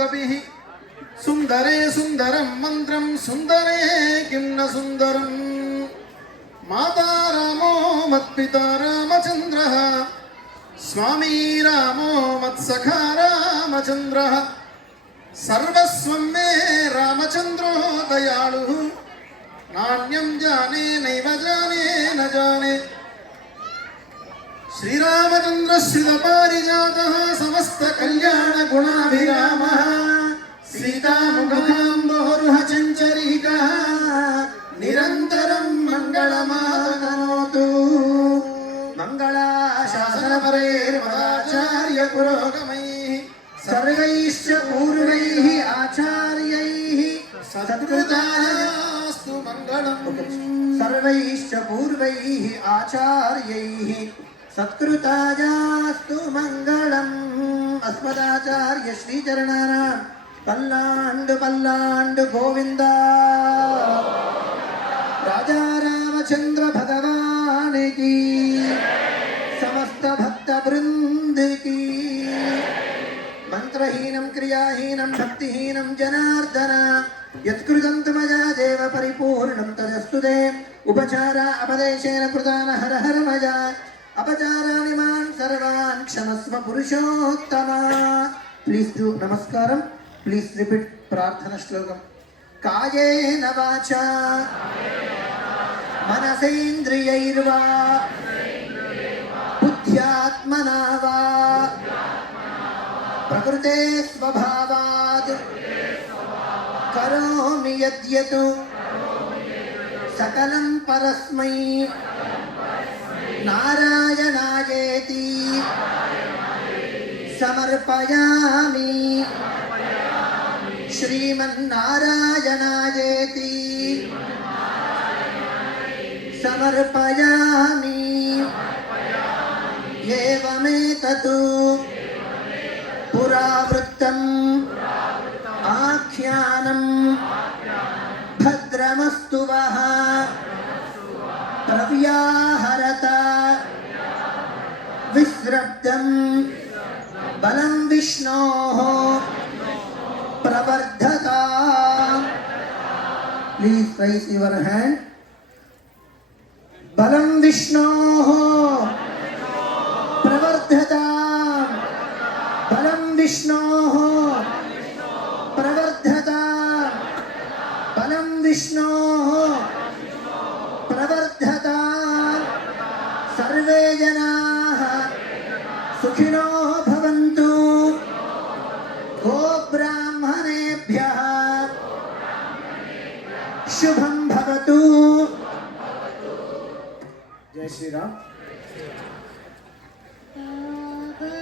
कविः सुंदरे सुंदरं मंत्रं सुंदरे किं न सुंदरम् माता रामो मत्पिता रामचंद्रः स्वामी रामो मत्सखा रामचंद्रः सर्वस्वं मे रामचंद्रो दयालुः नान्यं जाने नैव जाने न जाने श्रीरामचंद्र श्रितपारिजातः समस्त कल्याण गुणाभिरामः सीतामुखाम्बोरुह चञ्चरीकः निरन्तरं मङ्गलमातनोतु मङ्गलाशासनपरैर्मदाचार्य पुरोगमैः सर्वैश्च पूर्वैः आचार्यैः सत्कृतायास्तु मङ्गलम् सर्वैश्च पूर्वैः आचार्यैः सत्कृतायास्तु मङ्गलम् अस्मदाचार्य श्रीचरणानां पल्लांडु पल्लांडु गोविंद राजा रामचंद्र भगवान की समस्त भक्त वृंद की मंत्रहीनं क्रियाहीनं भक्तिहीनं जनार्दन यत्कृतं तु मया देव परिपूर्णं तदस्तु ते उपचार अपदेशेन कृतान हर हर मया अपचाराणि मान् सर्वान् क्षमस्व पुरुषोत्तम. प्लीज डू नमस्कारम. Please repeat प्रार्थना श्लोकम. कायेन वाचा मनसेन्द्रियैर्वा बुद्ध्यात्मना वा प्रकृते स्वभावात् करोमि यद्यत् सकलं परस्मै नारायणायेति समर्पयामि. श्रीमन्नारायणायेति समर्पयामि. एवमेतत् पुरावृत्तम् आख्यानं भद्रमस्तु वः प्रव्याहरत विस्रब्धं बलं विष्णोः प्रवर्धता. Please raise your hand. बलं विष्णोः प्रवर्धता. बलं विष्णोः प्रवर्धता. बलं विष्णोः प्रवर्धता. सर्वे जनाः सुखिनो भवन्तु. गोब्राह्मणेभ्यः शुभं भवतु. जय श्री राम.